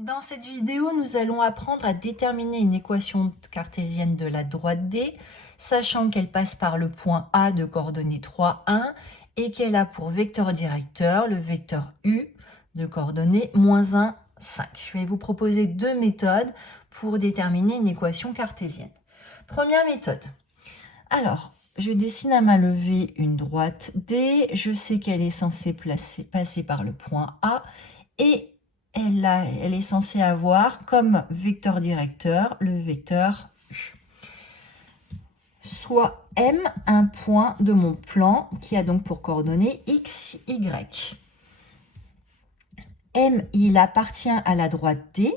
Dans cette vidéo, nous allons apprendre à déterminer une équation cartésienne de la droite D, sachant qu'elle passe par le point A de coordonnées 3, 1 et qu'elle a pour vecteur directeur le vecteur U de coordonnées -1, 5. Je vais vous proposer deux méthodes pour déterminer une équation cartésienne. Première méthode. Alors, je dessine à main levée une droite D, je sais qu'elle est censée passer par le point A et elle est censée avoir comme vecteur directeur le vecteur U. Soit M, un point de mon plan qui a donc pour coordonnées X, Y. M, il appartient à la droite D,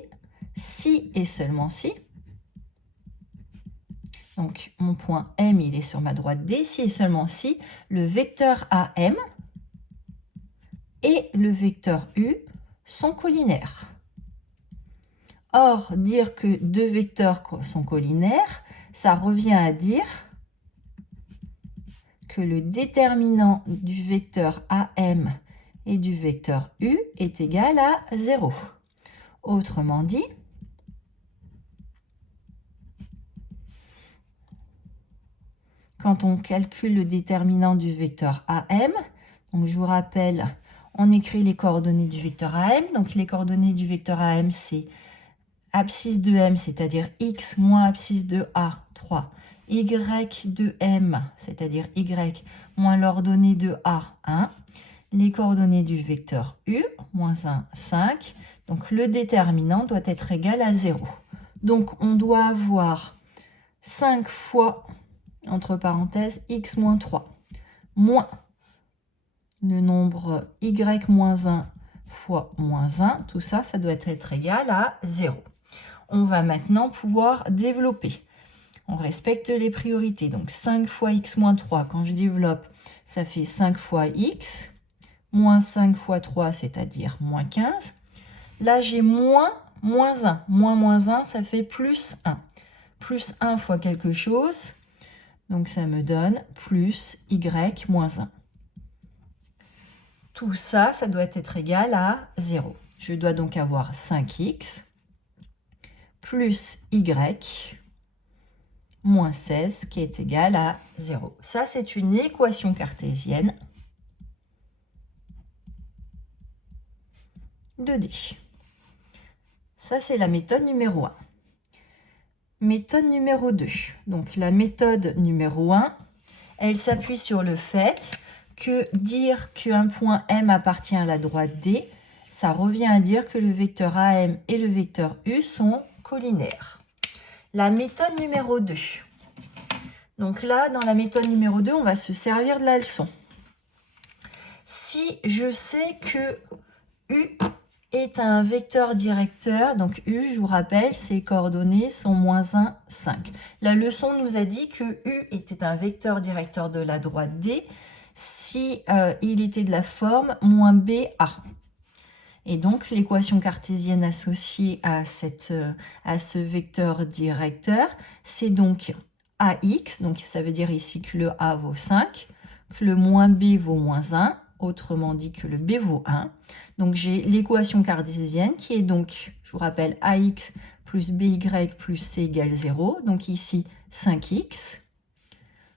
si et seulement si. Donc mon point M, il est sur ma droite D, si et seulement si le vecteur AM et le vecteur U sont collinaires. Or, dire que deux vecteurs sont collinaires, ça revient à dire que le déterminant du vecteur AM et du vecteur U est égal à 0. Autrement dit, quand on calcule le déterminant du vecteur AM, donc je vous rappelle, on écrit les coordonnées du vecteur AM. Donc les coordonnées du vecteur AM, c'est abscisse de M, c'est-à-dire X moins abscisse de A, 3. Y de M, c'est-à-dire Y moins l'ordonnée de A, 1. Les coordonnées du vecteur U, moins 1, 5. Donc le déterminant doit être égal à 0. Donc on doit avoir 5 fois, entre parenthèses, X moins 3, moins le nombre Y moins 1 fois moins 1. Tout ça, ça doit être égal à 0. On va maintenant pouvoir développer. On respecte les priorités. Donc 5 fois x moins 3, quand je développe, ça fait 5 fois x, moins 5 fois 3, c'est-à-dire moins 15. Là, j'ai moins 1. Moins 1, ça fait plus 1. Plus 1 fois quelque chose, donc ça me donne plus y moins 1. Tout ça, ça doit être égal à 0. Je dois donc avoir 5x plus y moins 16 qui est égal à 0. Ça, c'est une équation cartésienne de D. Ça, c'est la méthode numéro 1. Méthode numéro 2. Donc, la méthode numéro 1, elle s'appuie sur le fait que dire qu'un point M appartient à la droite D, ça revient à dire que le vecteur AM et le vecteur U sont collinaires. La méthode numéro 2. Donc là, dans la méthode numéro 2, on va se servir de la leçon. Si je sais que U est un vecteur directeur, donc U, je vous rappelle, ses coordonnées sont moins 1, 5. La leçon nous a dit que U était un vecteur directeur de la droite D si il était de la forme moins BA. Et donc, l'équation cartésienne associée à ce vecteur directeur, c'est donc AX, donc ça veut dire ici que le A vaut 5, que le moins B vaut moins 1, autrement dit que le B vaut 1. Donc, j'ai l'équation cartésienne qui est donc, je vous rappelle, AX plus BY plus C égale 0. Donc ici, 5X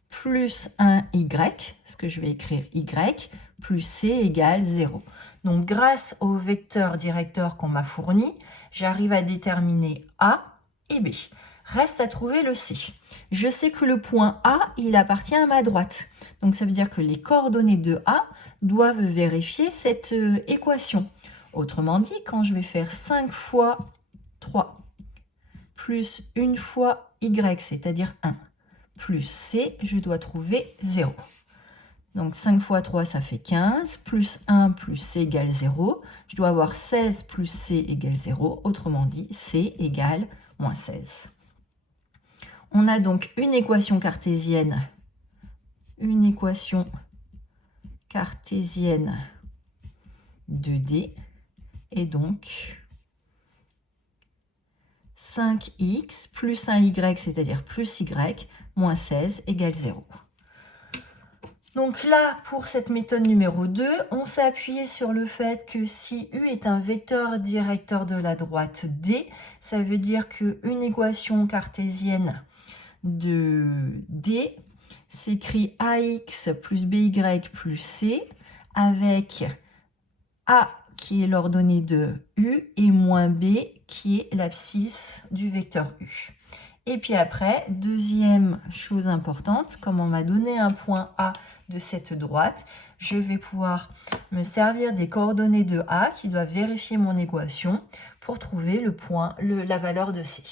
plus 1Y, ce que je vais écrire Y, plus C égale 0. Donc, grâce au vecteur directeur qu'on m'a fourni, j'arrive à déterminer A et B. Reste à trouver le C. Je sais que le point A, il appartient à ma droite. Donc, ça veut dire que les coordonnées de A doivent vérifier cette équation. Autrement dit, quand je vais faire 5 fois 3 plus 1 fois Y, c'est-à-dire 1, plus C, je dois trouver 0. Donc 5 fois 3, ça fait 15, plus 1 plus C égale 0. Je dois avoir 16 plus C égale 0, autrement dit, C égale moins 16. On a donc une équation cartésienne de D, et donc 5x plus 1y, c'est-à-dire plus y, moins 16 égale 0. Donc là, pour cette méthode numéro 2, on s'est appuyé sur le fait que si U est un vecteur directeur de la droite D, ça veut dire qu'une équation cartésienne de D s'écrit AX plus BY plus C avec A qui est l'ordonnée de U et moins B qui est l'abscisse du vecteur U. Et puis après, deuxième chose importante, comme on m'a donné un point A de cette droite, je vais pouvoir me servir des coordonnées de A qui doivent vérifier mon équation pour trouver la valeur de C.